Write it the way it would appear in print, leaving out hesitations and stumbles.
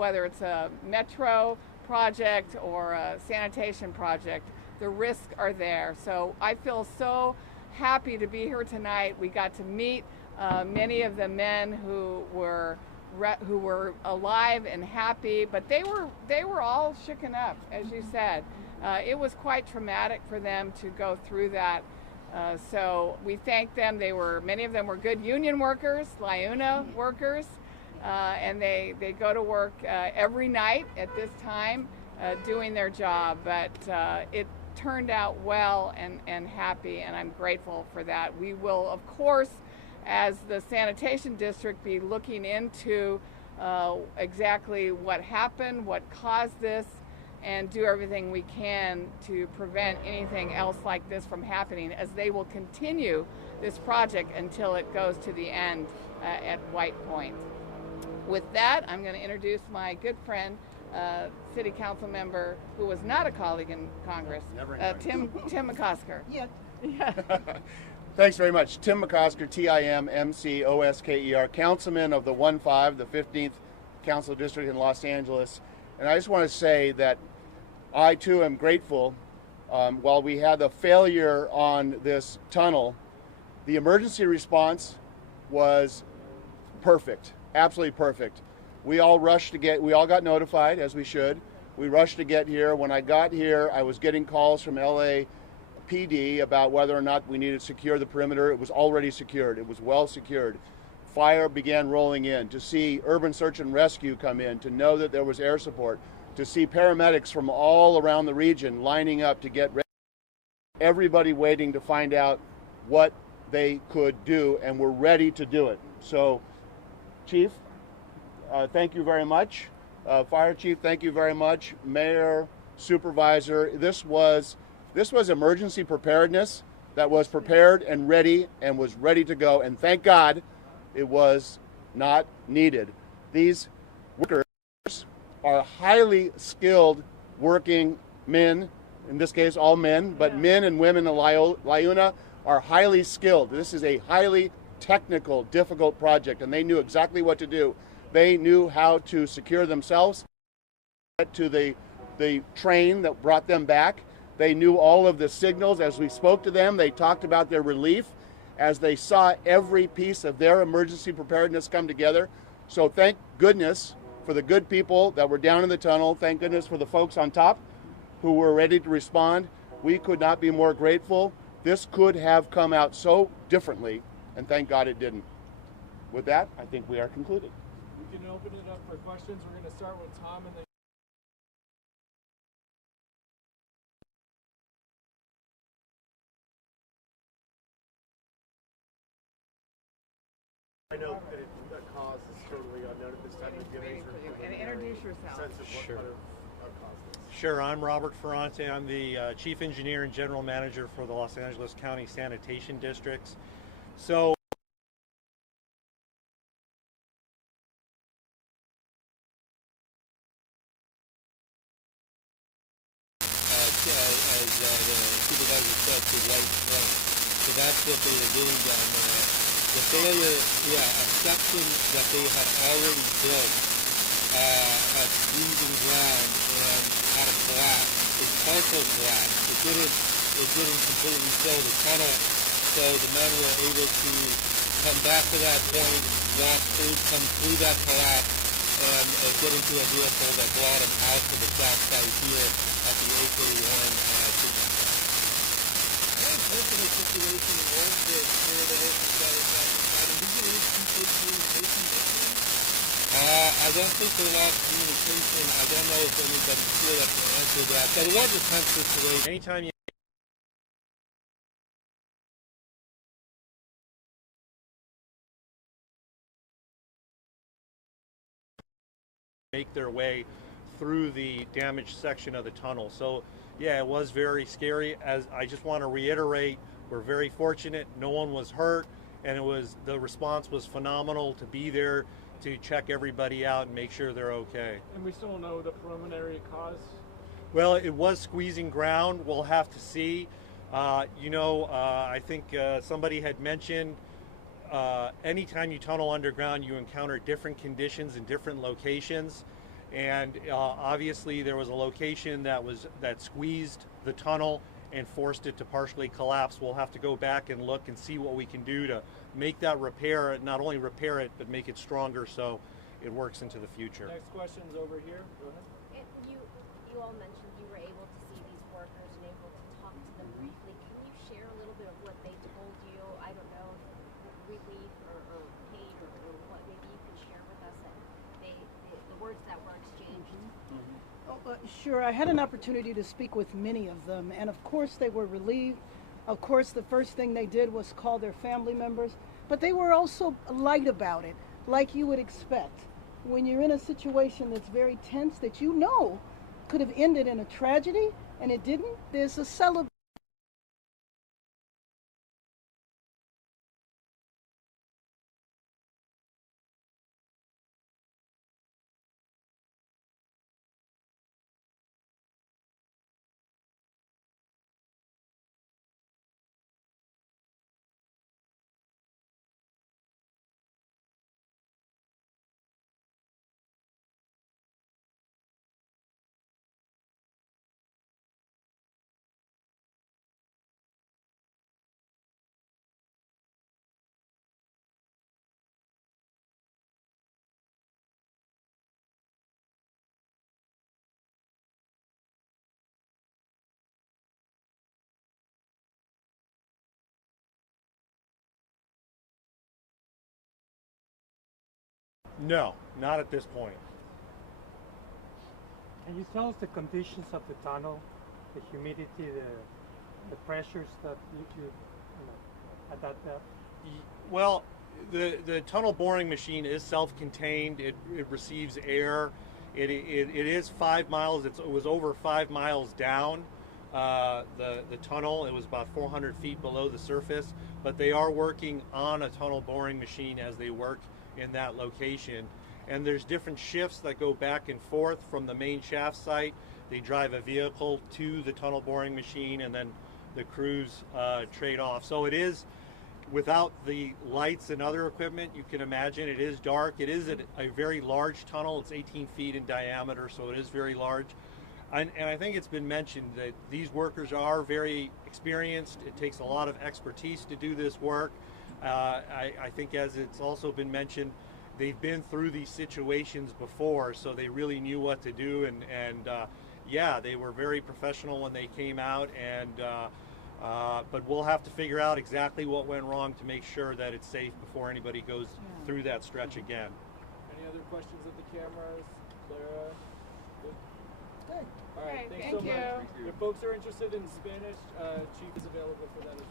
whether it's a metro project or a sanitation project, the risks are there. So I feel so happy to be here tonight. We got to meet many of the men who were alive and happy, but they were all shooken up, as you said. It was quite traumatic for them to go through that. So we thank them. Many of them were good union workers, LIUNA workers, and they go to work every night at this time doing their job. But it turned out well and happy, and I'm grateful for that. We will, of course, as the sanitation district, be looking into exactly what happened, what caused this, and do everything we can to prevent anything else like this from happening, as they will continue this project until it goes to the end at White Point. With that, I'm going to introduce my good friend, City Council member who was not a colleague in Congress, Tim McCosker. Yeah. Thanks very much. Tim McCosker, T-I-M-M-C-O-S-K-E-R, councilman of the 1-5, the 15th Council District in Los Angeles. And I just want to say that I, too, am grateful. While we had the failure on this tunnel, the emergency response was perfect, absolutely perfect. We all got notified, as we should. We rushed to get here. When I got here, I was getting calls from LA PD about whether or not we needed to secure the perimeter. It was already secured. It was well secured. Fire began rolling in. To see urban search and rescue come in, to know that there was air support, to see paramedics from all around the region lining up to get ready. Everybody waiting to find out what they could do, and we're ready to do it. So, Chief, thank you very much. Fire Chief, thank you very much. Mayor, Supervisor, this was emergency preparedness that was prepared and was ready to go, and thank God it was not needed. These workers are highly skilled working men, in this case all men, but men and women in LIUNA are highly skilled. This is a highly technical, difficult project, and they knew exactly what to do. They knew how to secure themselves to the train that brought them back. They knew all of the signals. As we spoke to them, they talked about their relief as they saw every piece of their emergency preparedness come together. So thank goodness for the good people that were down in the tunnel. Thank goodness for the folks on top who were ready to respond. We could not be more grateful. This could have come out so differently, and thank God it didn't. With that, I think we are concluded. We can open it up for questions. We're going to start with Tom and then I know that the cause is totally unknown at this time. And introduce yourself. Sense of Sure. what caused this. Sure, I'm Robert Ferrante. I'm the Chief Engineer and General Manager for the Los Angeles County Sanitation Districts. So as the supervisor said, to White Point. So that's what they were doing down there. The failure, accepting that they had already built a freezing ground and had a collapse. It partial collapse. It didn't completely fill the tunnel. So the men were able to come back to that point, come through that collapse, and get into a vehicle that brought them out to the south side here at the A31 treatment plant. What unfortunate situation was this where the workers got inside? Did you get any communication with them? I don't think they lost communication. I don't know if anybody's here that can answer that. But it was a tense situation. Anytime you make their way through the damaged section of the tunnel. So yeah, it was very scary. As I just want to reiterate, we're very fortunate. No one was hurt, and the response was phenomenal to be there to check everybody out and make sure they're okay. And we still don't know the preliminary cause? Well, it was squeezing ground. We'll have to see. I think somebody had mentioned anytime you tunnel underground, you encounter different conditions in different locations. And obviously there was a location that squeezed the tunnel and forced it to partially collapse. We'll have to go back and look and see what we can do to make that repair, not only repair it, but make it stronger so it works into the future. Next question's over here. Go ahead. You all mentioned you were able to see these workers and able to talk to them briefly. Can you share a little bit of what they told you? I don't know, relief or paid or what maybe you could share with us that the words that were exchanged. Sure, I had an opportunity to speak with many of them, and of course they were relieved. Of course, the first thing they did was call their family members, but they were also light about it, like you would expect. When you're in a situation that's very tense, that you know could have ended in a tragedy, and it didn't, there's a celebration. No, not at this point. Can you tell us the conditions of the tunnel, the humidity, the pressures that you know, at that depth? Well, the tunnel boring machine is self-contained. It receives air. It is 5 miles. It was over 5 miles down the tunnel. It was about 400 feet below the surface. But they are working on a tunnel boring machine as they work in that location. And there's different shifts that go back and forth from the main shaft site. They drive a vehicle to the tunnel boring machine, and then the crews trade off. So it is, without the lights and other equipment, you can imagine it is dark. It is a very large tunnel. It's 18 feet in diameter, so it is very large. And I think it's been mentioned that these workers are very experienced. It takes a lot of expertise to do this work. I think, as it's also been mentioned, they've been through these situations before, so they really knew what to do. And yeah, they were very professional when they came out. But we'll have to figure out exactly what went wrong to make sure that it's safe before anybody goes through that stretch again. Any other questions of the cameras? Clara? Good? All right, Okay, thanks so thank much. If folks are interested in Spanish, Chief is available for that as well.